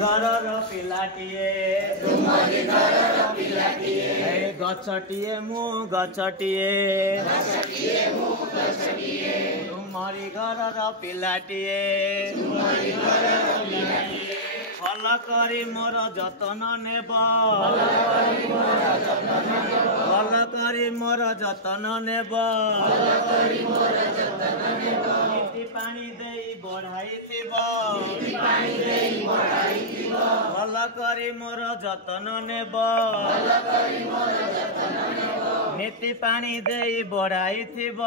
ଘରର ପିଲାଟିଏ ଗଛଟିଏ ମୁଁ ଗଛଟିଏ ତୁମରି ଘରର ପିଲାଟିଏ ଭଲ କରି ମୋର ଯତ୍ନ ନେବ ଭଲ କରି ମୋର ଯତ୍ନ ନେବ ନୀତି ପାଣି ଦେଇ ବଢାଇଥିବ ଭଲ କରି ମୋର ଯତ୍ନ ନେବ ନୀତି ପାଣି ଦେଇ ବଢାଇଥିବ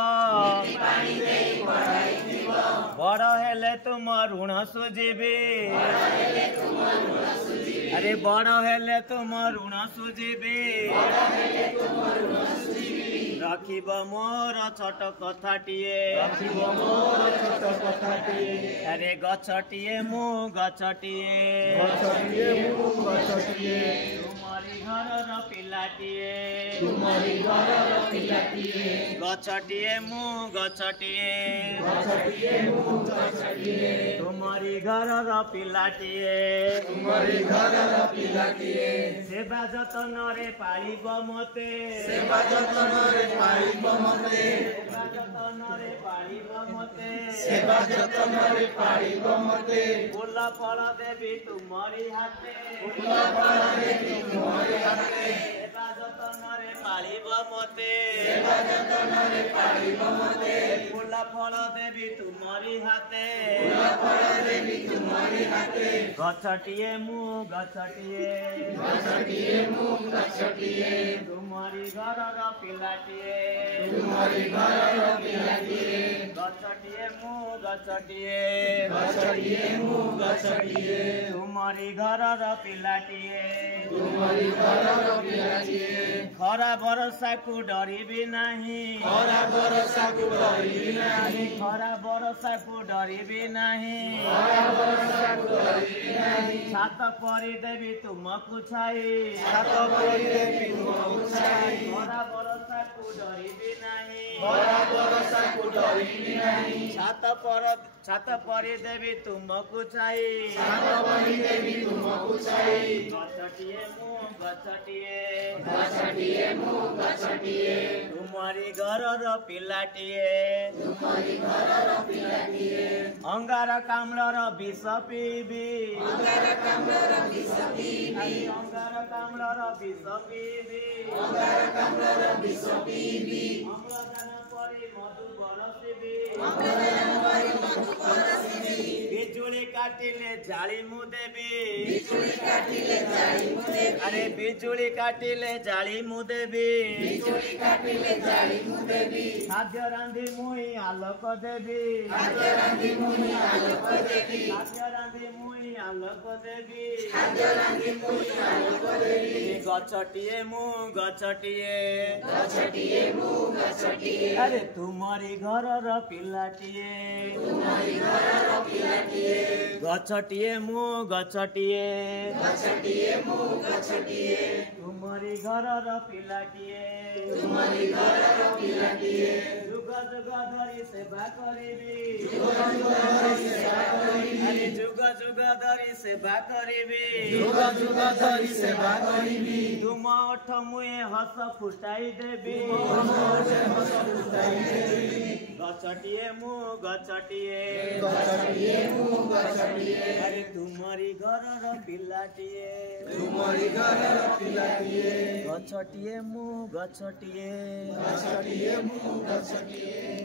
ବଡ଼ ହେଲେ ତୁମ ଋଣ ସୁଝିବି अरे बड़ हेले तुम ऋण सुझिबी रखिब मोर छोट कथाटिए अरे गछटिए मु गछटिए तुमरी घरर पिलाटिए गछटिए मु गछटिए तुमरी घरर पिलाटिए सेवा जतन रे पालिब मते फूल फल देवी तुमरी हाथे सेवा जतन रे पालिब मते फूल फल देवी तुमरी हाथे गछटिए मु गछटिए तुमरी घरर पिलाटिए गछटिए मु गछटिए तुमरी घरर पिलाटिए खरा बरसा को डरिबी नहीं खरा बरसा को डरिबी नहीं छात परी देवी तुमको छाई खरा बरसा को डरिबी नहीं छात परी देवी तुमको छाई गछटिए मु गछटिए तुमरी घरर पिलाटिए अंगार काम्लर विष पीबी अंगार काम्लर विष पीबी अम्लजान परी मधु बरसिबी बिजुली काटिले जाली मु देवी अरे बिजुली काटिले जाली मु देवी खाद्य रांधि मुई आलोक देवी गछटिए मु गछटिए अरे तुमरी घरर पिलाटिए गछटिए मु गछटिए तुमरी घरर पिलाटिए जुग जुग धरी सेवा करिबी अरे जुग जुग धरी सेवा करिबी तुम ओठ मुए हस फुटाई देबी गछटिए मु गछटिए अरे तुमरी घरर पिलाटिए गछटिए मु गछटिए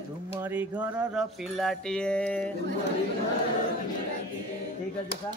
तुमरी घरर पिलाटिए ठीक है जी साहब।